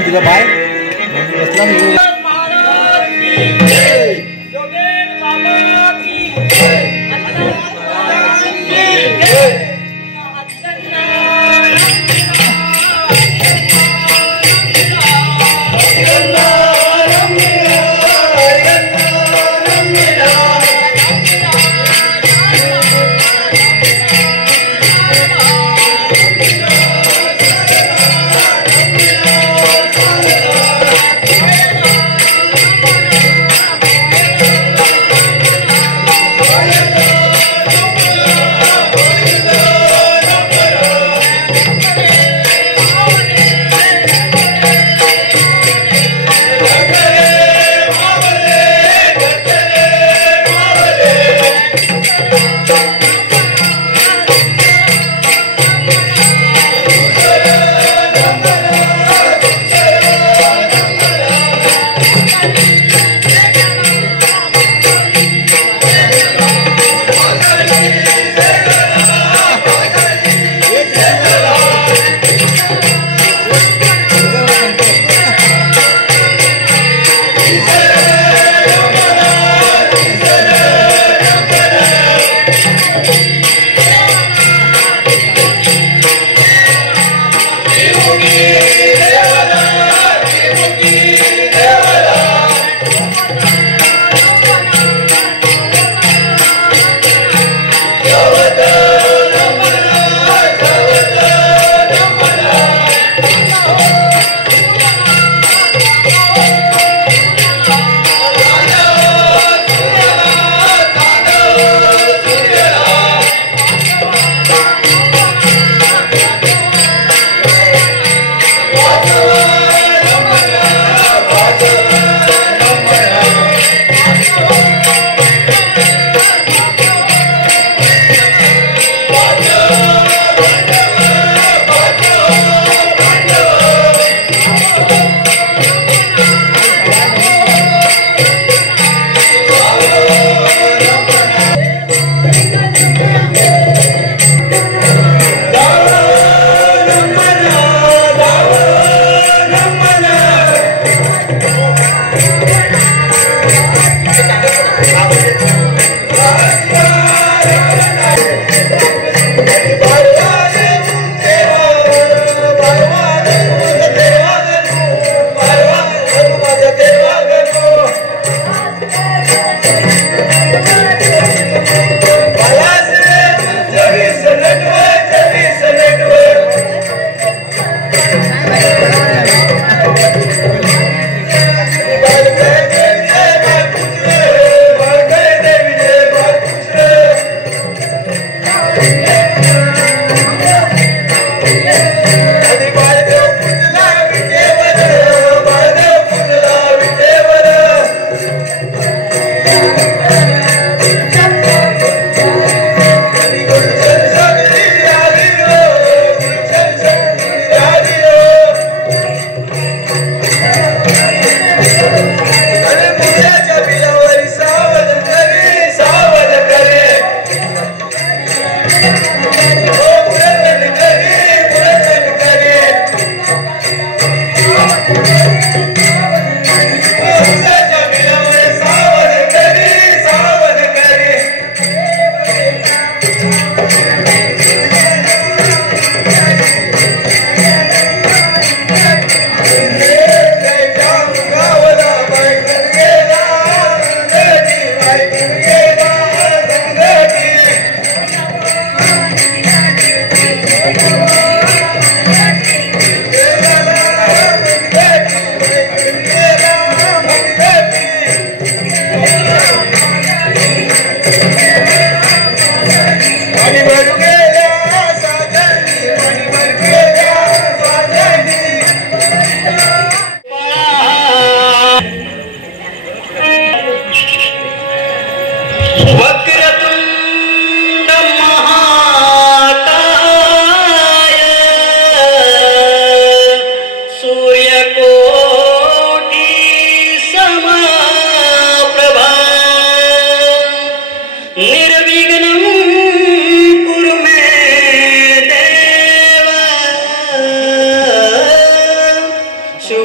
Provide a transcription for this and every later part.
पण तुझा बाय बसला मी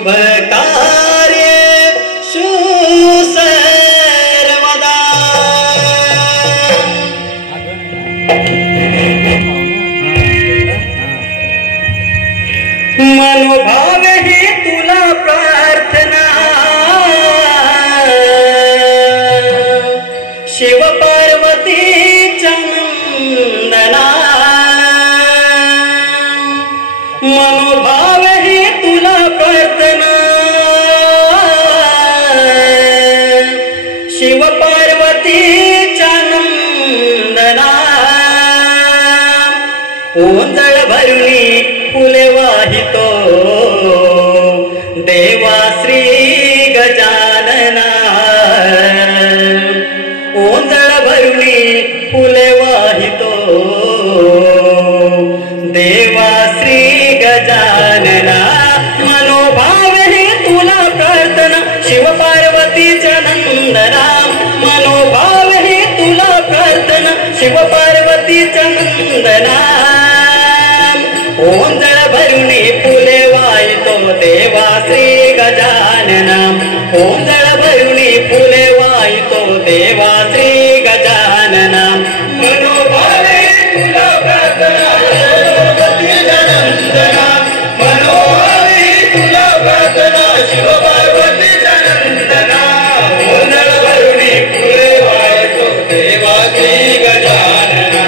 शुभ कार्य सर्वदा मनोभाव ही तुला प्रार्थना शिव पार्वतीच्या नंदना मनोभाव ही तुला प्रार्थना शिव पार्वतीच्या नंदना ओंजळ भरुणी फुले वाहितो देवा श्री गजानना ओंजळ भरुणी फुले वाहितो देवा श्री गजानना मनोभाव हे तुला प्रार्थना शिव पार्वतीच्या नंदना मनोभाव हे तुला प्रार्थना शिव पार्वतीच्या नंदना ओंजळ भरुणी फुले वाहितो देवा श्री गजानना ओंजळ भरुणी फुले वाहितो देवा श्री गजानना मनोभाव हे तुला प्रार्थना पार्वतीच्या नंदना मनोभाव हे तुला प्रार्थना शिव पार्वतीच्या नंदना ओंजळ भरुणी फुले वाहितो देवा श्री गजानना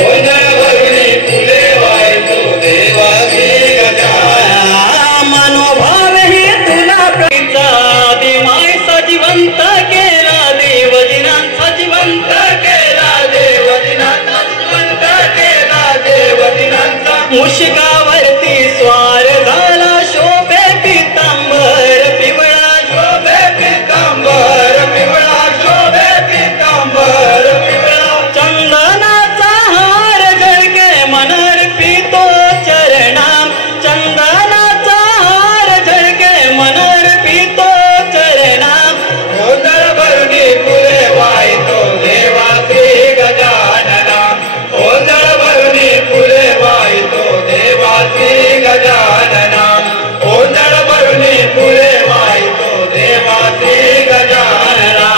ओंजळ भरुणी फुले वाहितो देवा श्री गजानना मनोभाव हे तुला प्रेचा देवाय सजीवंत केला देवदिना सजीवंत केला देवदिना सजीवंत केला देवदिना मुशिकावरती स्वार झाला शोभे पितांबर पिवळा शोभे पितांबर पिवळा शोभे पितांबर पिवळा चंदनाचा हार जळके मनर पितो चरणा चंदनाचा हार जळके मनर पितो चरणा ओंजळ भरुणी फुले वाहितो देवा श्री गजानना ओंजळ भरुणी फुले वाहितो देवा श्री गजानना ओंजळ भरुणी फुले वाहितो देवा श्री गजानना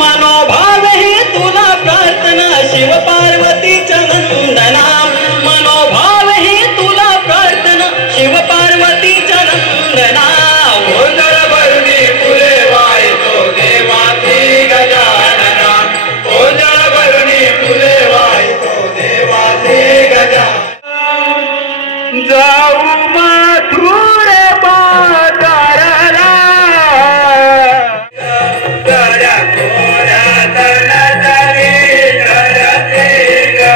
मनोभाव हे तुला प्रार्थना शिव पार्वतीच्या नंदना मनोभाव हे तुला प्रार्थना शिव पार्वतीच्या नंदना ओंजळ भरुणी फुले वाहितो देवा श्री गजानना ओंजळ भरुणी फुले वाहितो देवा श्री गजानना जाऊ मधुर बाजाराला गड्या कोऱ्यात नजरे करते ग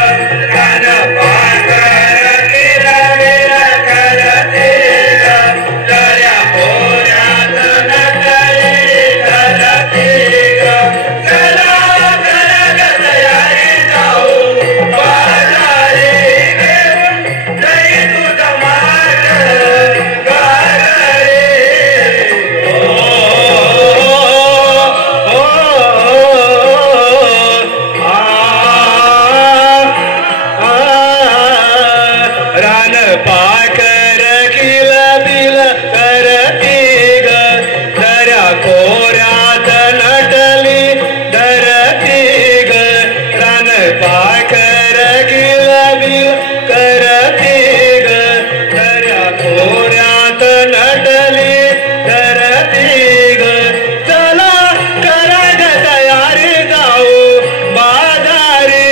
कान पांढर किरविर करते ग गड्या कोऱ्यात नजरे करते ग चला कर ग तयारी जाऊ बाजारी घेऊन जाई तुझं माठ गागरे रान पाखर किल बिल करती ग दर्या कोऱ्यात नटली धरती ग रान पाखर किल बिल करती ग दर्या कोऱ्यात नटली धरती ग चला करा ग तयारी जाऊ बाजारी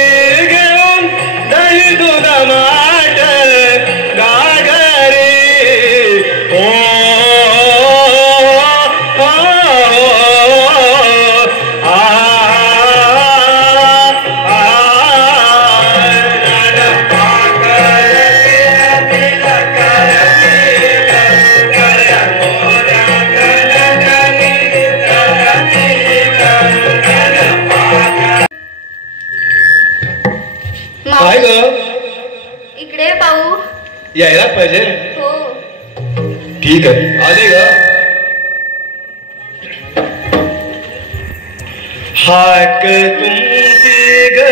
घेऊन दही दूध माठ गागरी ओ काय ग इकडे पाहू यायला पाहिजे हो ठीक आहे आले ग हाक तुमची ग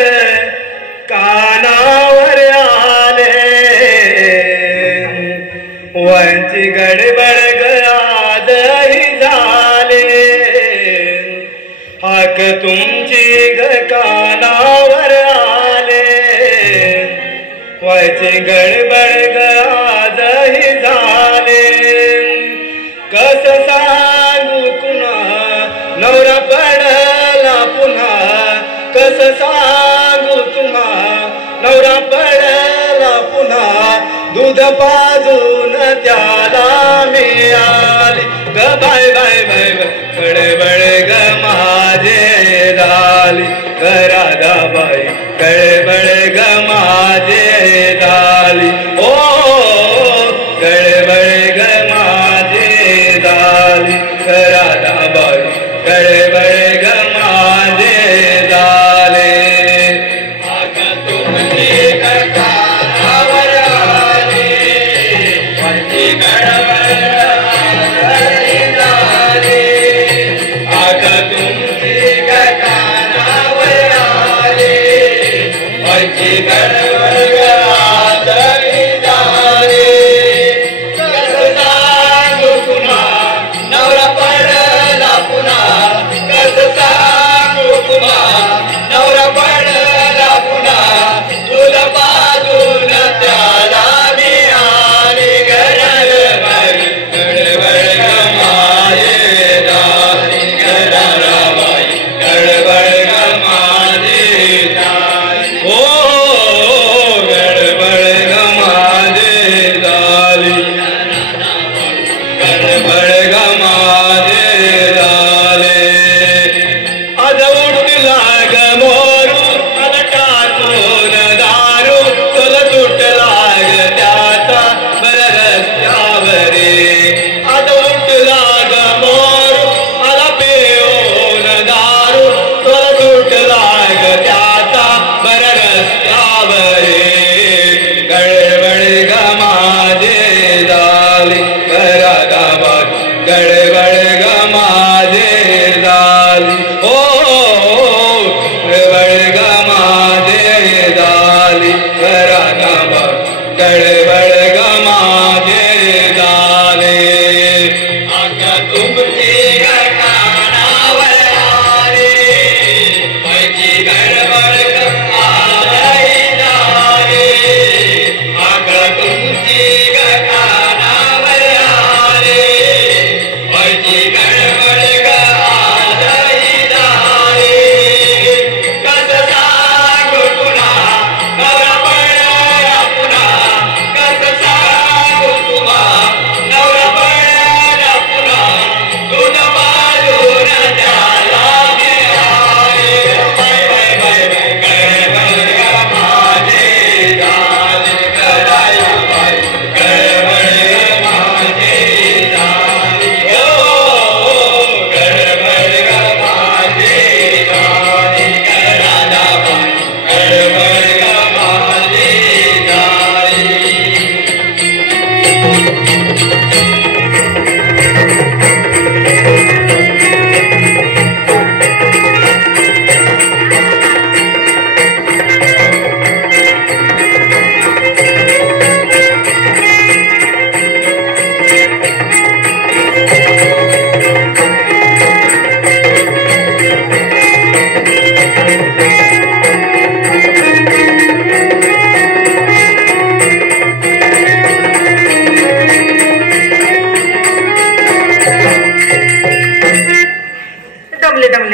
कानावर आले वंची गडबड ग आज आजही झाले हाक तुमची ग कानावर आले व्हायचे गडबड ग आजही झाले कस सांगू कुणा नवरा पडला पुन्हा कस सांगू तुम्हा नवरा पडला पुन्हा दूध पाजून त्याला मिळाले ग बाय बाय बाय गडबड ग माझे झाली ग राधाबाई गडबड ग माझे झाली ओ गडबड ग माझे झाली ग राधाबाई गडबड ग माझे झाले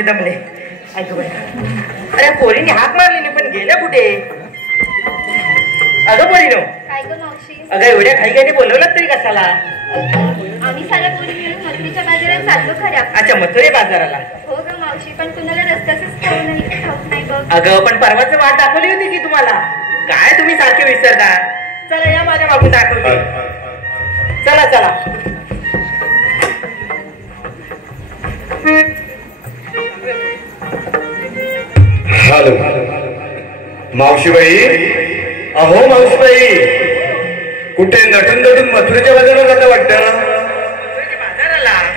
दमले ऐक बाई अरे पोरीने हाक मारली नाही पण गेल्या कुठे अगं पोरीनो काय ग मावशी अगं एवढ्या घाईघाईने बोलवलं तरी कशाला आम्ही साऱ्या पोरी मिळून मथुरेच्या बाजारात चाललो खऱ्या अच्छा मथुरे बाजाराला हो ग मावशी पण कुणाला रस्त्याच ठाऊक नाही बघ अगं पण परवाच वाट दाखवली होती की तुम्हाला काय तुम्ही सारखे विसरता चला या माझ्या मागून दाखवते चला चला हॅलो मावशीबाई अहो मावशीबाई कुठे नटून नटून मथुरेच्या बाजारात जाता वाटतं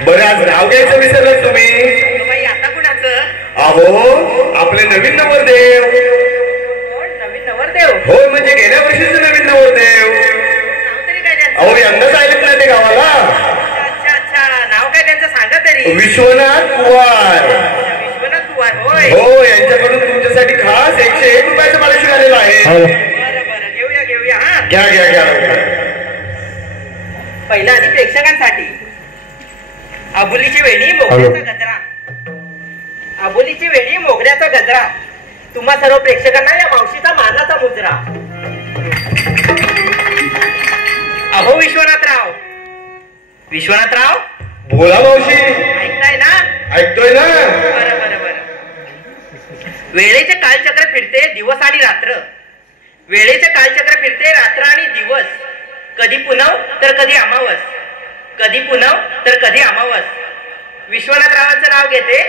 बरं आज नाव घ्यायचं विसरलं तुम्ही आता कुणाचं अहो आपले नवीन नवरदेव नवीन नवरदेव हो म्हणजे गेल्या वर्षीच नवीन नवरदेव नाव तरी काय अहो यंदाच आलेत ना ते गावाला अच्छा अच्छा नाव काय विश्वनाथ कुवार. विश्वनाथ कुवार होय. हो, यांच्याकडून तुमच्यासाठी खास 101 रुपयाचं पारितोषिक आलेलं आहे. बरं बरं, घेऊया घेऊया. हा, घ्या घ्या घ्या. पहिला आधी प्रेक्षकांसाठी आबोलीची वेणी मोगऱ्याचा गजरा. आबोलीची वेणी मोगऱ्याचा गजरा. तुम्हा सर्व प्रेक्षकांना या मावशीचा मानाचा मुजरा. अहो विश्वनाथराव. विश्वनाथराव बोला मावशी. ऐकताय ना? ऐकतोय ना. बरं बरं बरं. वेळेचे कालचक्र फिरते दिवस आणि रात्र. वेळेचे कालचक्र फिरते रात्र आणि दिवस. कधी पुनव तर कधी अमावस. कधी पुनव तर कधी अमावस. विश्वनाथरावांचं नाव घेते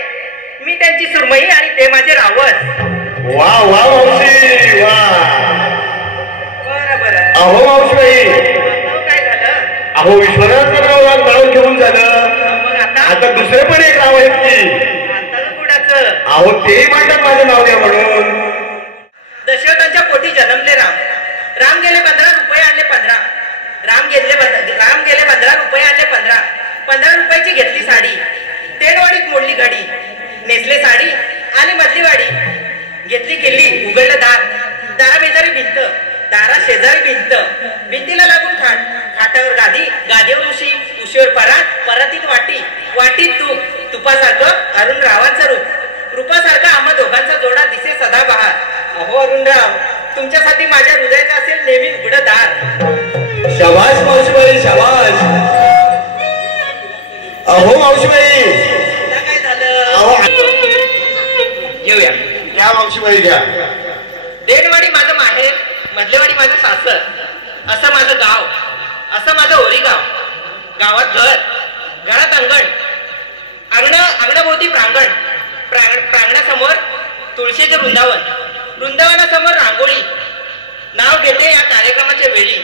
मी, त्यांची सुरमई आणि ते माझे रावस. वा वा मावशी वा. बरं बरं. अहो मावशीबाई, काय झालं? अहो विश्वनाथराव नाव घेऊन झालं. मग आता आता दुसरे पण एक नाव आहेत की. आता कुणाचं? अहो ते म्हणतात माझं नाव घ्या म्हणून. दशरथांच्या पोटी जन्मले राम. राम गेले 15 रुपये आणले 15. राम गेले 15 रुपये आणले 15. 15 रुपयाची घेतली साडी. तेलवाडीत मोडली घडी. नेसले साडी आणि मधली वाडी. घेतली किल्ली उघडलं दार. दारा शेजारी भिंत. दारा शेजारी भिंत. भिंतीला लागून खाट. खाटावर गादी. गादीवर उशी. उशीवर परात. परातीत वाटी. वाटीत तूप. तुपासारखं अरुण रावांचं रूप. रूपासारखा आम्हा दोघांचा जोडा दिसे सदाबहार. अहो अरुणराव, तुमच्यासाठी माझ्या हृदयाचं असेल नेहमी उघडं दार. शाबास मावशीबाई शाबास. अहो मावशीबाई, काय झालं? अहो घेऊया. घ्या मावशीबाई घ्या. देणवाडी माझं माहेर. मधलेवाडी माझं सासर. असं माझं गाव. असं माझं ओरी गाव. गावात घर. घरात अंगण. अंगणाभोवती प्रांगण. प्रांगणासमोर तुळशीचे वृंदावन. वृंदावनासमोर रांगोळी. नाव घेते या कार्यक्रमाच्या वेळी.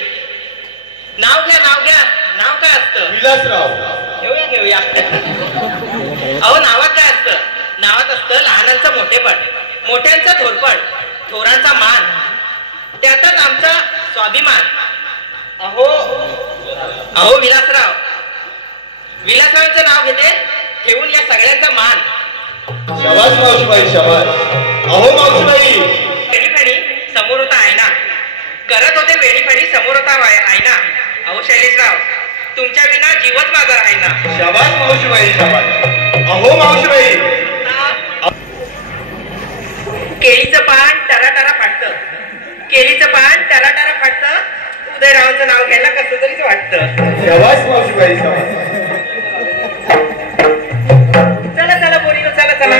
नाव घ्या नाव घ्या. नाव काय असतं? विलासराव. घेऊया घेऊया. अहो नावात काय असतं? नावात असतं लहानांचं मोठेपण. मोठ्यांचं थोरपण. थोरांचा मान. त्यातच आमचा स्वाभिमान. अहो अहो विलासराव. विलासरावांचं नाव घेते ठेवून या सगळ्यांचा मान. शाबास मावशीबाई शाबास. अहो मावशीबाई, वेणीफणी समोर होता आयना. करत होते वेणीफणी समोर होता आयना. अहो शैलेशराव, तुमच्या विना जीवच माझा राहिना. शाबास मावशीबाई शाबास. अहो मावशीबाई, केळीचं पान टराटरा फाटतं. केळीचं पान टराटरा फाटतं. उदयरावांचं नाव घ्यायला कसं तरीच वाटतं. शाबास मावशीबाई शाबास. चला चला बोरीनो चला चला.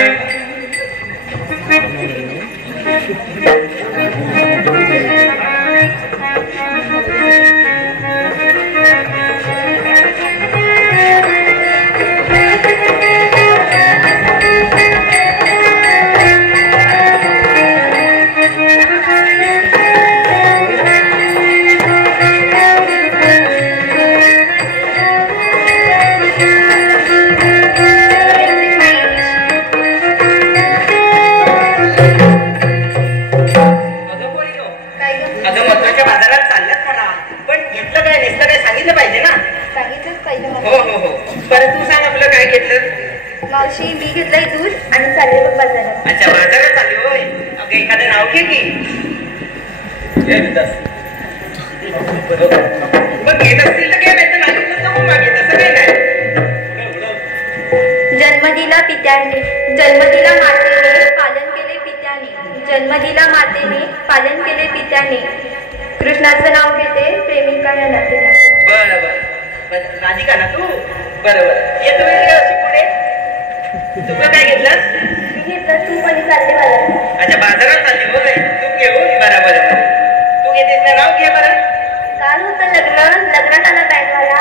मावशी मी घेतलंय दूध आणि चालले बघ बाजारात. अच्छा बाजारात चालली होय. अगं एखादं नाव घे की. मग घेत असतील तर घे, नाही तर नाही तर मागे. तसं काही नाही. जन्म दिला पित्याने. जन्म दिला मातेने. पालन केले पित्याने. जन्म दिला मातेने. पालन केले पित्याने. कृष्णाचं नाव घेते प्रेमिका या नातेला. बरं बरं. राधिका ना तू? बरं बरं. येतो अशी पुढे. तू काय घेतलंस? मी घेतलं तूप आणि चालले बाजारात. अच्छा बाजारात चालली होय. तू घेऊ. बरं बरं बरं. तू घेतेस ना, नाव घे बरं. काल होतं लग्न. लग्नात आला बँडवाला.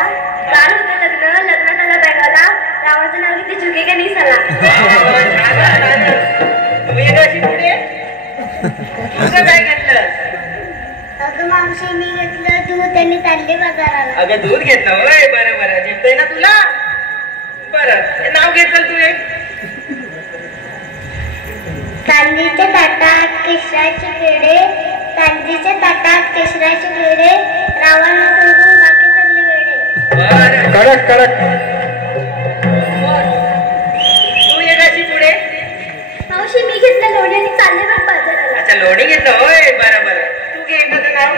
काल होतं लग्न. लग्नात आला बँडवाला. रावाचं नाव घेते झुके का नाही साला. तू येतो अशी पुढे. तुझं काय घेतलं? अगं मावशी मी घेतलं दूध आणि चालले बाजाराला. अगं दूध घेतलं होय. बरं बरं. जिंकतोय ना तुला. बरं नाव घेतलं तू एक. चांदीच्या ताटात केशराचे पेढे. चांदीच्या ताटात केशराचे पेढे. रावणा सोडून बाकी चालले वेडे. बरं कडक कडक. लोणी घेतलं होय. बरं बरं, तू घे एखादं नाव.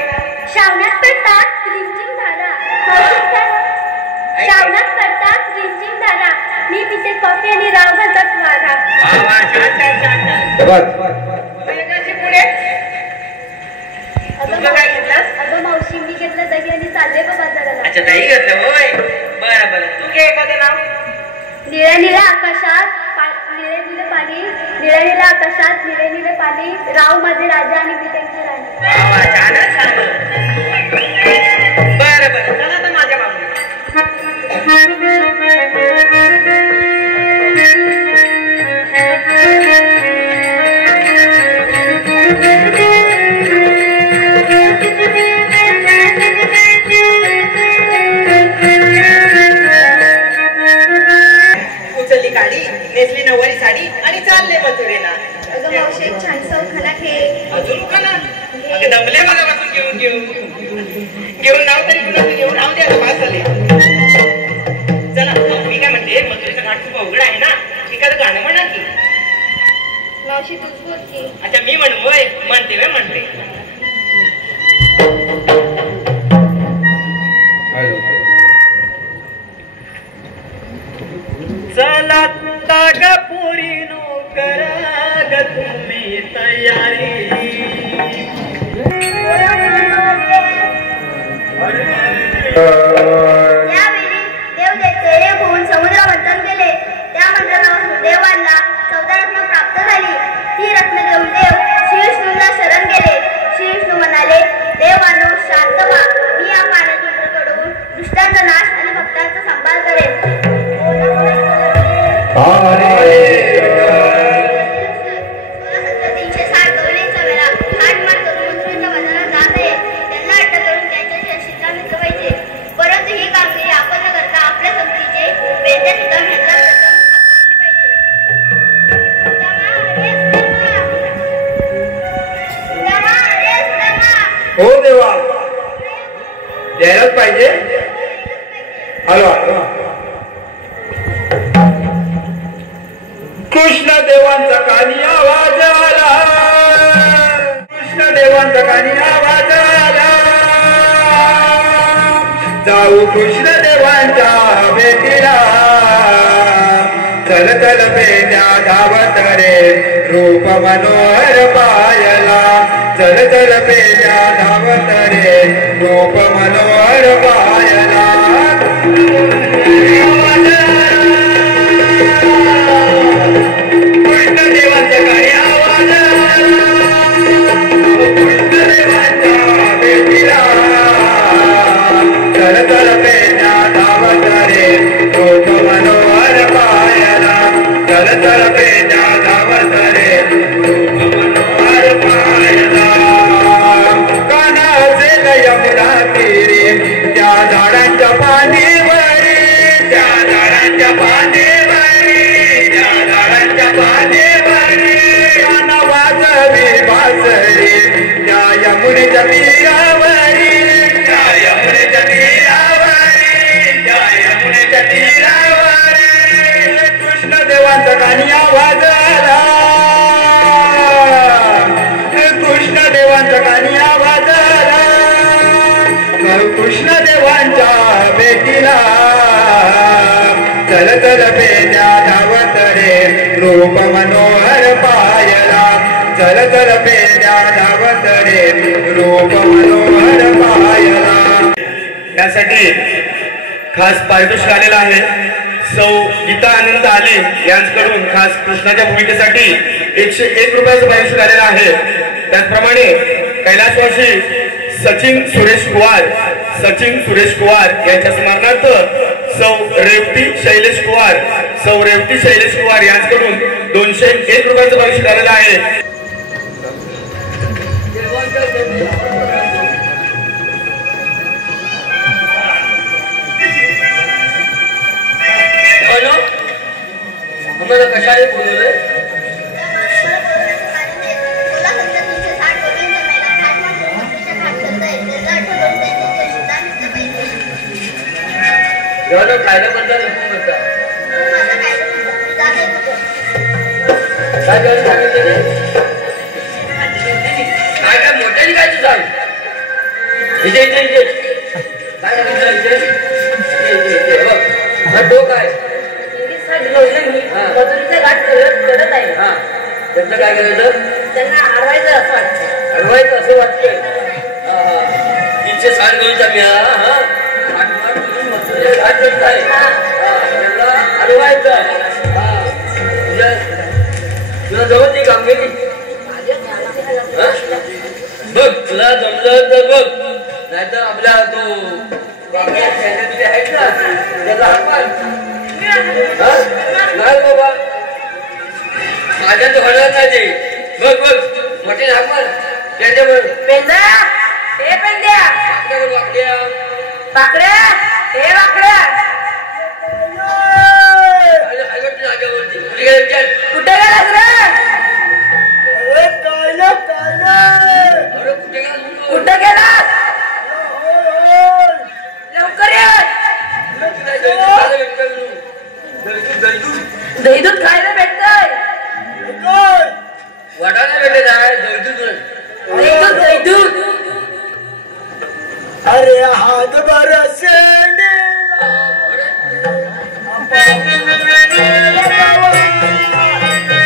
श्रावणात पडतात रिमझिम धारा. श्रावणात पडतात रिमझिम धारा. मी पिते कॉफी आणि राव घालतात वारा. वा वा, छान छान छान छान. अशी पुढे तुला काय घेतलंस? अगं मावशी, मी घेतलं दही आणि चालले बा बाजाराला. अच्छा, दही घेतलं होय. बरं बरं, तू घे एखादं नाव. निळ्या निळ्या आकाशात निळे निळे पाणी. निळ्या निळ्या आकाशात निळे निळे पाणी. राव माझे राजा आणि मी त्यांची राणी. वा वा, छान छान. बरं बरं, चला आता माझ्या मागून. उचलली गाडी, नेसली नऊवारी साडी आणि चालले मथुरेला. अगं मावशी, एक छानसा उखाणा घे. अजून का ना? अगं दमले बघा बसून घेऊन घेऊन नाव तरी कुणाचं घेऊन राहू द्या. पास झाले. चला, मी काय म्हणते, मथुरेचा घाट खूप अवघड आहे ना, एखादं गाणं म्हणा की. मावशी, तूच बोल की. अच्छा, मी म्हणू होय. म्हणते म्हणते. चला ताग पोरीनो, करा ग तुम्ही तयारी. यावेळी देव देते एक होऊन समुद्र मंथन केले. त्या मंथनापासून देवांना 14 रत्न प्राप्त झाली. ही रत्न घेऊन देव श्री विष्णूला शरण गेले. श्री विष्णू म्हणाले, देवानो शांत व्हा. मी या पाण्यातून प्रकडून दुष्टांचा नाश आणि भक्तांचा संभाळ करेन. परंतु ही कामगिरी आपण न करता आपल्या संगतीचे वेद्य सुद्धा हो देवा, द्यायलाच पाहिजे. हॅलो, कृष्ण देवांचा कानी आवाज आला. कृष्ण देवांचा कानी आवाज आला. जाऊ कृष्ण देवांच्या भेटीला. चल चल पेल्या धावत रे, रूप मनोहर पायला. चल चल पेल्या धावत रे, रूप मनोहर पायला. कृष्ण देवांचा कानी आवाज आला. कृष्ण देवांच्या भेटीला. चल चल पेल्या धावत रे, रूप मनोहर पायला. चल चल पेल्या धावत रे, रूप मनोहर पायला. कानाचे यमुना तीरी, त्या झाडांच्या पाणीवरी. त्या झाडांच्या पाणीवरी. त्या झाडांच्या पाणीवरी. काना वाजवी बासरी, त्या यमुनेच्या तीरावरी. त्या यमुनेच्या तीरावरी. त्या यमुनेच्या तीरावरी. कृष्ण देवांचा कानी आवाज आला. कृष्ण देवांचा कानी आवाज आला. कृष्ण देवांच्या भेटीला. चल चल पेल्या धावत रे, रूप मनोहर पायला. चल चल पेल्या धावत रे, रूप मनोहर पायला. यासाठी खास पारितोषिक आलेलं आहे. सौ गीता आनंद आले यांच्याकडून खास कृष्णाच्या भूमिकेसाठी 101 रुपयाचं पारितोषिक आलेलं आहे. त्याचप्रमाणे कैलासवासी सचिन सुरेश कुवार यांच्या स्मरणार्थ सौ रेवती शैलेश कुवार यांच्याकडून 201 रुपयाचं पारितोषिक आलेलं आहे. आम्हाला कशाने बोलवलंय? खायला म्हणता काय सांगितलं? इथे सांग. इथे इथे इथे काय सांगितलं इथे? इथे बघ. हा डोक आहे. मजुरीचा घाट करत आहे. हा त्यांचं काय करायचं? त्यांना अडवायचं असं वाटतं. अडवायचं असं वाटतंय. इथे सांग घेऊन चालली हा. मजुरीचा घाट करत आहे. त्यांना अडवायचं. तुला जमत नाही कामगिरी? बघ तुला जमलं तर बघ, नाहीतर आपल्या तो आहेत ना त्याला हात नाही बाबा, माझ्या तर होणार नाही ते. बघ बघ मोठे हात मार त्याच्यावर. पेंदा हे पेंद्या वाकड्या पाकड्या हे वाकड्या कुठे गेले? कुठे गेलास रे? कुठे गेलास? लवकर ये. दही दूध खायला भेटतंय. वाटायला भेटत आहे दही दूध. अरे हात बरसे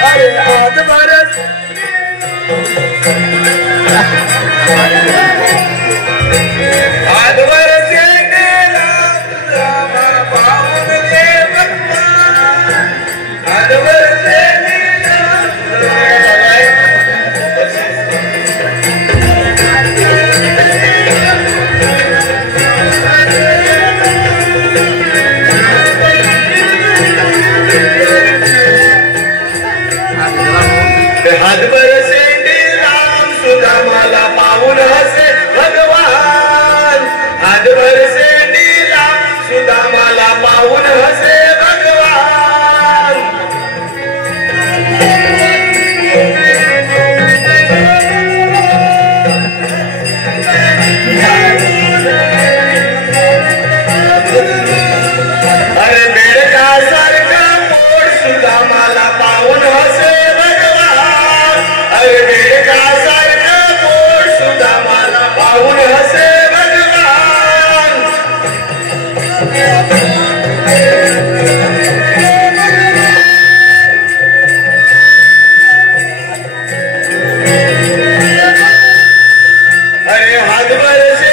अरे हात बरस हात बरसे गेला पाहून दे भगवान. हात बरसे हात बरसे राम सुधा मला पाहून हसे भगवान. हात बरसे राम सुधा मला पाहून हसे भगवान. अरे बेडका सारखा पोट सुद्धा मला पाहून हसे भगवान. अरे बेडका सारखा पोट सुद्धा मला पाहून हसे भगवान. अरे हात बरसे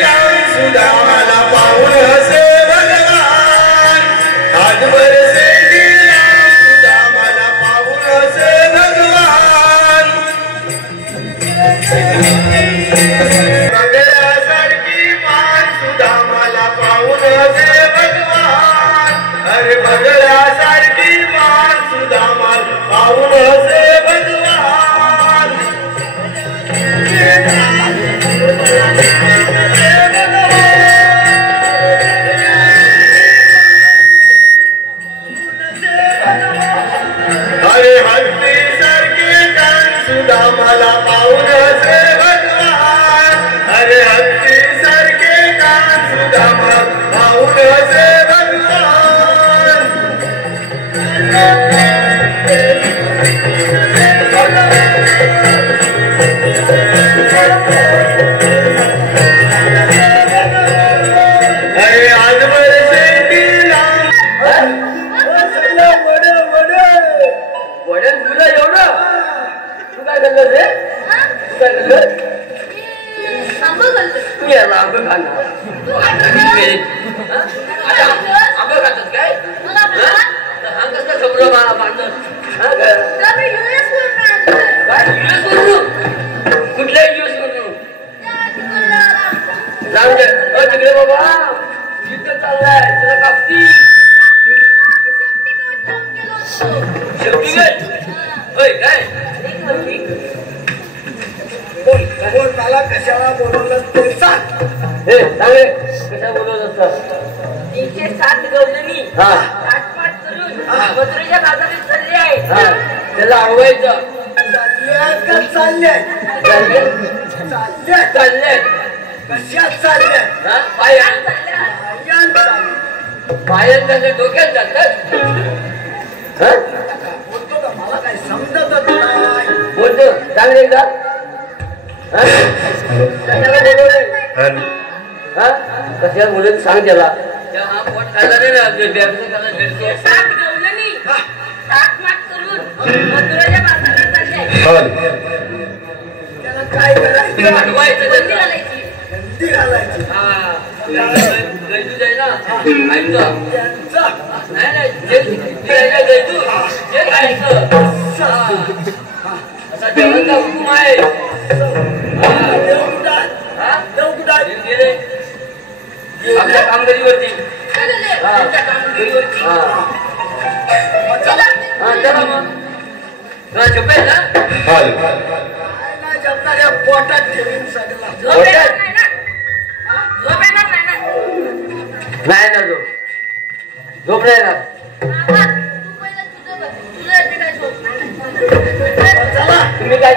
लावून सुद्धा मला पाहून हसे भगवान. हात बरसे लावून सुद्धा मला पाहून हसे भगवान. बगड्यासारखी मान सुद्धा मला पाहून हसे भगवान. अरे बगड्यासारखी मान सुद्धा मला पाहून हसे भगवान. अरे हत्ती सारखे कान सुद्धा मला पाहून हसे भगवान. अरे हत्ती सारखे कान सुद्धा मला पाहून हसे भगवान. अरे आज बरसे वडील तुला एवढं तू काय करलं रे? तू काय करलं? तू याला आंब खाणार आंब खातात काय? हा कसं खबर बांधत काय युएस वरून? कुठल्या युएस वरून? जाऊ दे तिकडे बाबा युद्ध चाललंय तुला कापती काय बोल मला कशाला बोलवलं ते सांग. हे सांगे कशा बोलवत असतात? 307 गवळणी हा आटपाट करून मजुरीच्या बाजारात चालले आहे. हा त्याला अडवायचं. चालले चालले कशात चालले? हा पायात पायात त्याच्या डोक्यात जातात. हा बोलतो का मला काही समजत नाही. बोलतो चांगले एकदा कशा मुलं सांग त्याला पोट खायला नाही ना काय करायचं जेवणचा हुकूम आहे आपल्या कामगिरीवरती चला मग झोपेल ना पोटात ठेवीन सगळा नाही ना झोप नाही ना तुम्ही काय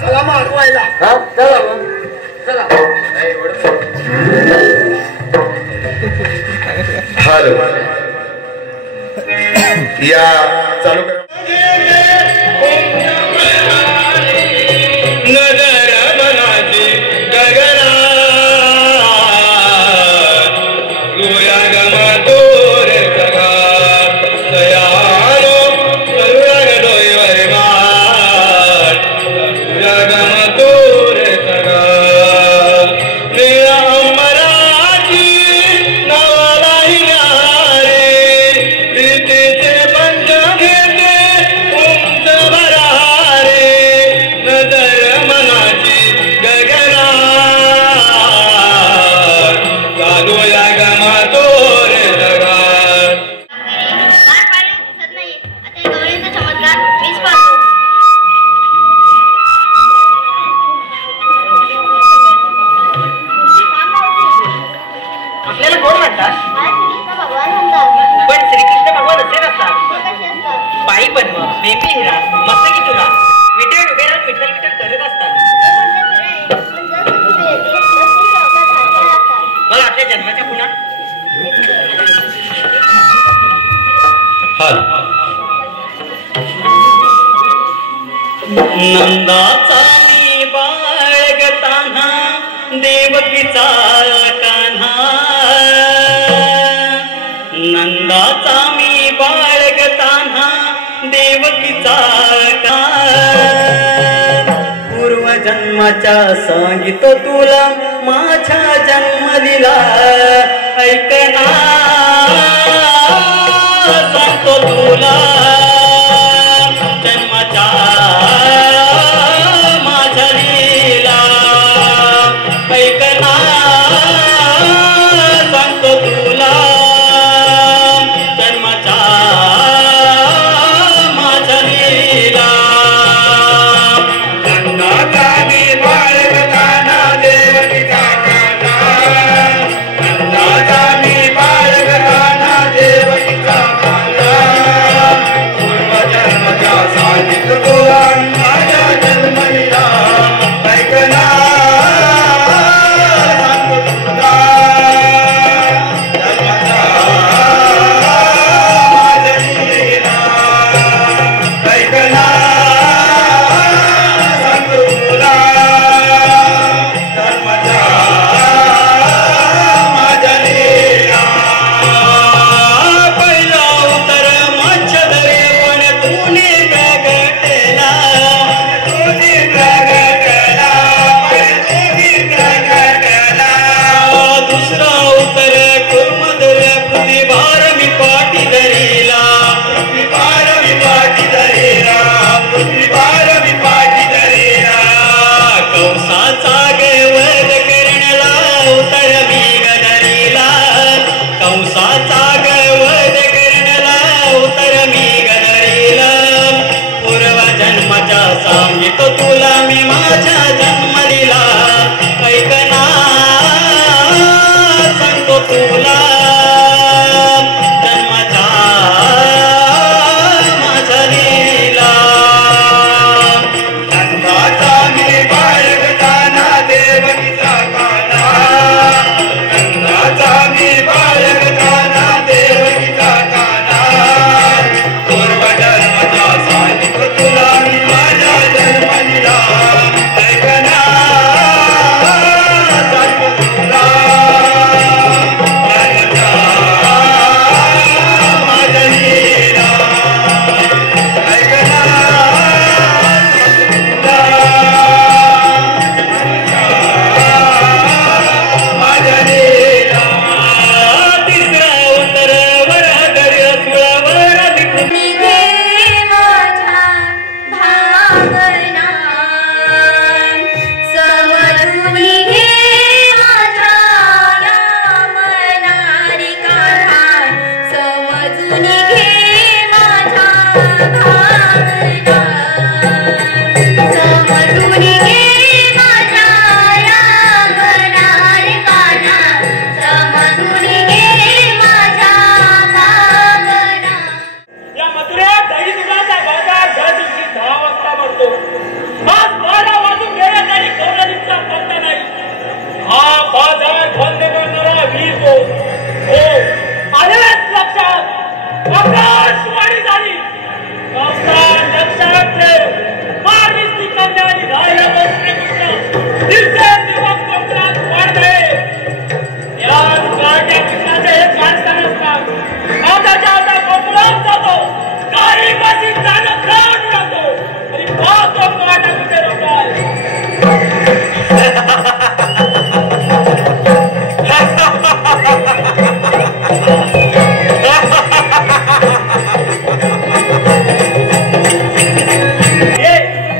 चला मारवायला हा चला मग चला हॅलो या चालू करा नजर मनाची गगना गोया गमतोर जगा दयालो अनुराग डोईवर मार गोया गमतोर जगा निळा अंबराची नावाला हिरारे प्रीतीचे पंच घेते उंच भरारे नजर मनाची गगना चालू या गमातोर जगा वाट पाळली दिसत नाही आता गवळींचा चमत्कार वीज पाहतो आपल्याला कोण म्हणतात मला श्रीकृष्ण भगवान म्हणतात पण श्रीकृष्ण भगवान असे नसतात ते कसे असतात पायी पद्म बेपी हिरा मस्तकी तुला विटेल उभे राहून विठ्ठल विठ्ठल करत असतात ते म्हणते खरं आहे, पण जर संधी येते तर ते शब्दात हालचाल लागतात मग आपल्या जन्माच्या पुन्हा नंदाचा मी बाळगताना देवकीचा कान्हा नंदाचा मी बाळगताना देवकीचा पूर्वजन्माच्या सांगितो तुला माझ्या जन्म दिला ऐकना सांगतो तुला जन्माच्या माझ्या लीला ऐकना सांगतो तुला जन्माच्या माझ्या लीला नंदाचा मी बाळगताना देवकीचा काना नंदाचा मी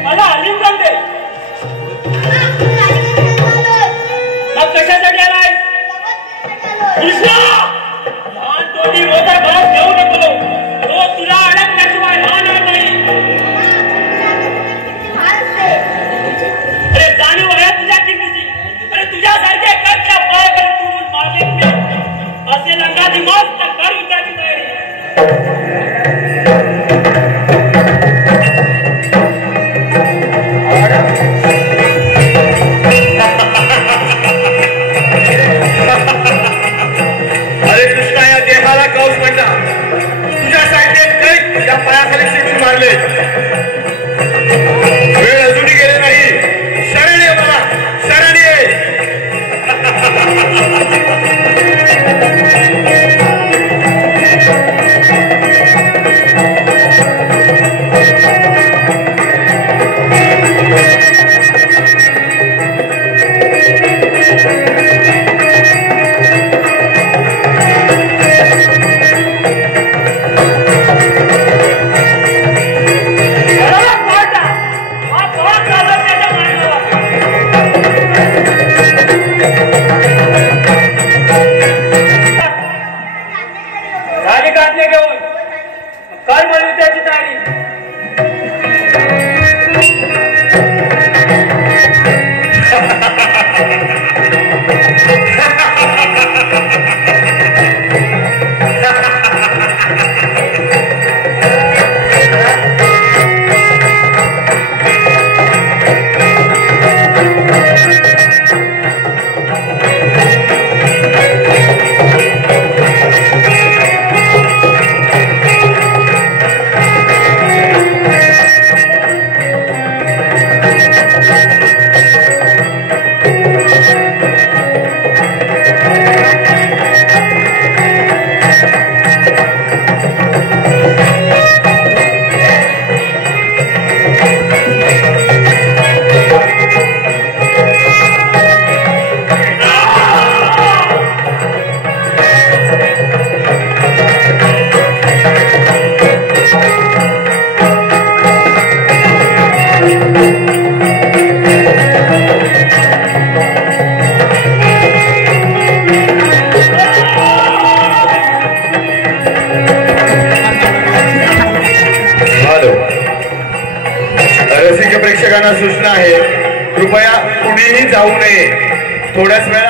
मला आलिंगन दे. मग कशासाठी आलाय? कृष्णा, लहान तोंडी मोठा घरात घेऊ नको. तो तुला अडकल्याशिवाय राहणार नाही. अरे जाणीव आहे तुझ्या किमतीची. अरे तुझ्यासारखे एकाच्या पायाकडे तुडून मारले मी. असे लंगा दिमाग तर कर युद्धाची तयारी. अरे कृष्णा, या देहाला कौश म्हणला. तुझ्यासारखे कैक या पायाखाली शिकून मारले. वेळ अजूनही गेले नाही. शरण ये मला, शरण ये. झाली काढले घेऊन काय म्हणू त्याची तयारी. रसिक प्रेक्षकांना सूचना आहे, कृपया कुणीही जाऊ नये. थोड्याच वेळात